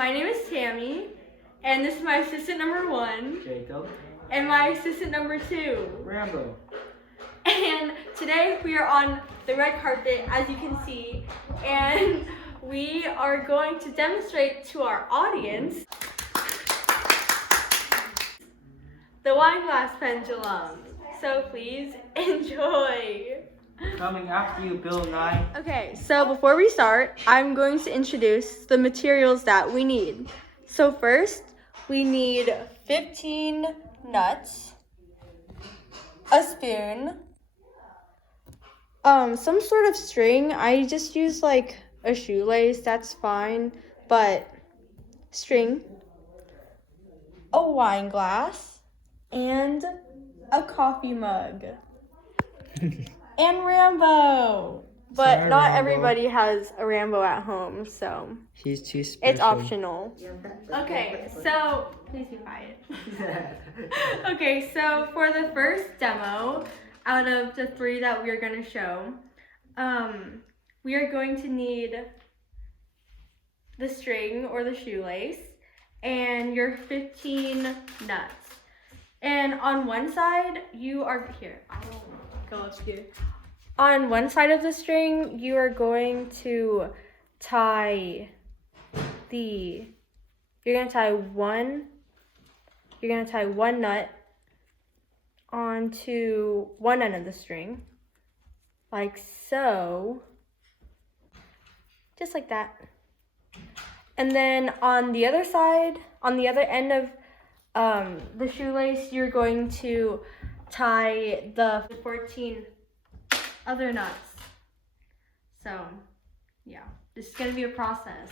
My name is Tammy, and this is my assistant number 1, Jacob, and my assistant number 2, Rambo. And today we are on the red carpet, as you can see, and we are going to demonstrate to our audience the Wineglass Pendulum. So please enjoy. Coming after you, Bill Nye. Okay, so before we start, I'm going to introduce the materials that we need. So first, we need 15 nuts, a spoon, some sort of string. I just use like a shoelace, that's fine, but string, a wine glass, and a coffee mug. And Rambo. But Sorry, not Rambo. Everybody has a Rambo at home, so He's too special. it's optional. Okay, so please be quiet. Okay, so for the first demo, out of the 3 that we are going to show, we are going to need the string or the shoelace and your 15 nuts. And on one side, you are here. I will go up here. On one side of the string, you are going to tie one nut onto one end of the string, like so, just like that. And then on the other side, on the other end of the shoelace, you're going to tie the 14 other nuts. So yeah, this is gonna be a process.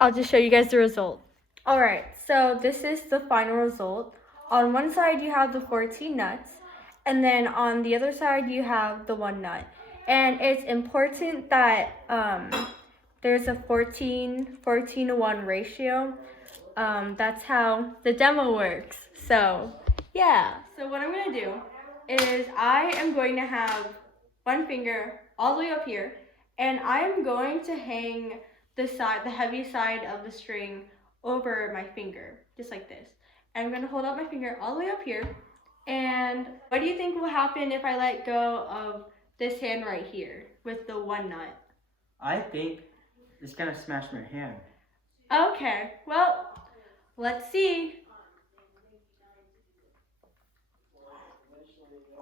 I'll just show you guys the result. All right, so this is the final result. On one side you have the 14 nuts, and then on the other side you have the 1 nut. And it's important that there's a 14-1 ratio. That's how the demo works. So yeah, so what I'm gonna do is I am going to have one finger all the way up here, and I'm going to hang the heavy side of the string over my finger, just like this. And I'm going to hold up my finger all the way up here. And what do you think will happen if I let go of this hand right here with the 1 nut? I think it's gonna smash my hand. Okay, well, let's see.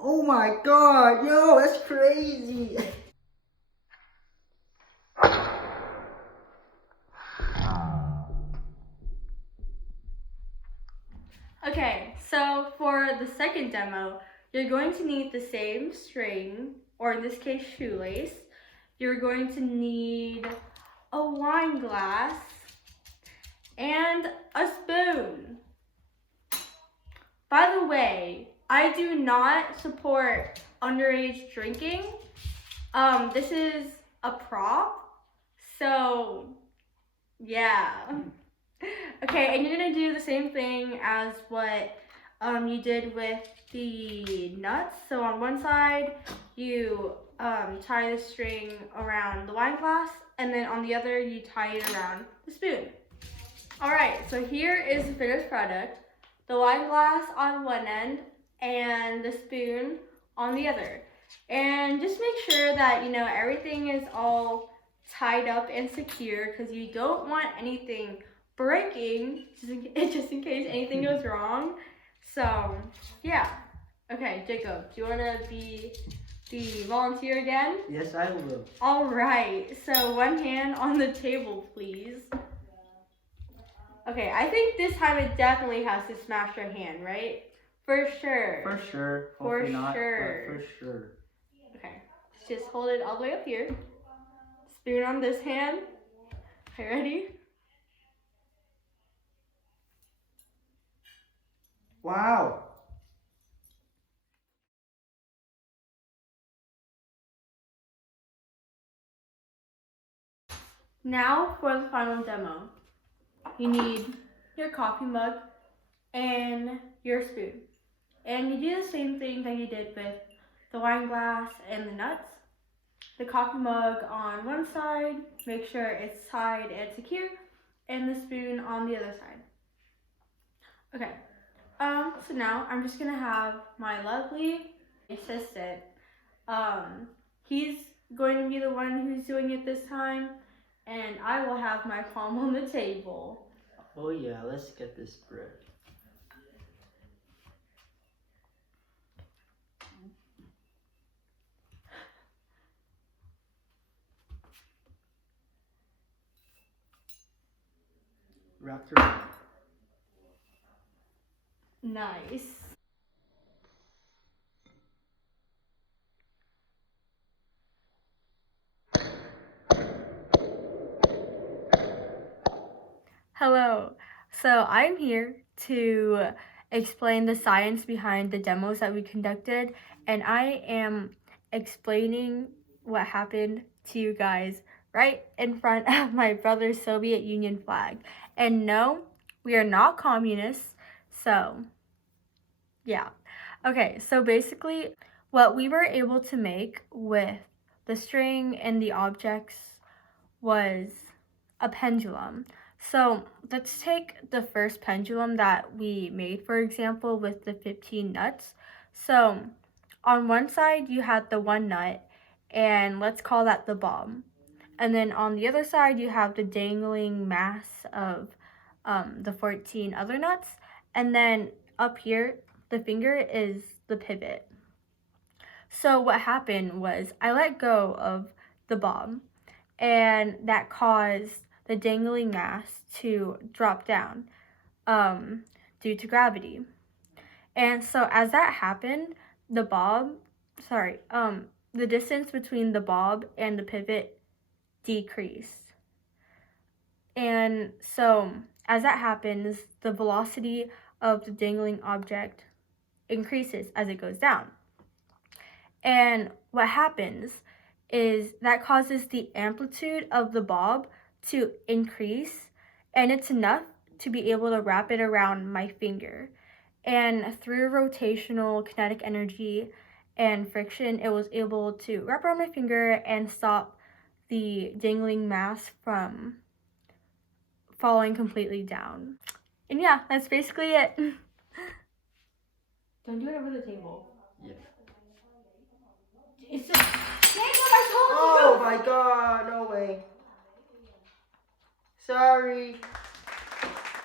Oh my god, yo, that's crazy. Okay, so for the second demo, you're going to need the same string, or in this case, shoelace. You're going to need a wine glass and a spoon. By the way, I do not support underage drinking. This is a prop, so yeah. Okay, and you're gonna do the same thing as what you did with the nuts. So on one side, you tie the string around the wine glass, and then on the other, you tie it around the spoon. All right, so here is the finished product. The wine glass on one end and the spoon on the other. And just make sure that, you know, everything is all tied up and secure, because you don't want anything breaking, just in case anything goes wrong. So yeah. Okay, Jacob, do you want to be the volunteer again? Yes, I will. All right, so one hand on the table, please. Okay, I think this time it definitely has to smash your hand, right? For sure. For sure. For Hopefully not, sure. but for sure. Okay, just hold it all the way up here. Spoon on this hand. Okay, ready? Wow. Now for the final demo. You need your coffee mug and your spoon. And you do the same thing that you did with the wine glass and the nuts. the coffee mug on one side, make sure it's tied and secure, and the spoon on the other side. Okay, so now I'm just gonna have my lovely assistant. He's going to be the one who's doing it this time, and I will have my palm on the table. Oh yeah, let's get this bread. Wrapped around. Nice. Hello. So I'm here to explain the science behind the demos that we conducted, and I am explaining what happened to you guys right in front of my brother's Soviet Union flag. And no, we are not communists. So, yeah. Okay, so basically what we were able to make with the string and the objects was a pendulum. So let's take the first pendulum that we made, for example, with the 15 nuts. So on one side you had the one nut, and let's call that the bob. And then on the other side you have the dangling mass of the 14 other nuts. And then up here, the finger is the pivot. So what happened was I let go of the bob, and that caused the dangling mass to drop down due to gravity. And so as that happened, the distance between the bob and the pivot decreased. And so as that happens, the velocity of the dangling object increases as it goes down. And what happens is that causes the amplitude of the bob to increase, and it's enough to be able to wrap it around my finger. And through rotational kinetic energy and friction, it was able to wrap around my finger and stop the dangling mass from falling completely down. And yeah, that's basically it. Don't do it over the table. Yeah. It's just, I told you. Oh my god, no way. Sorry.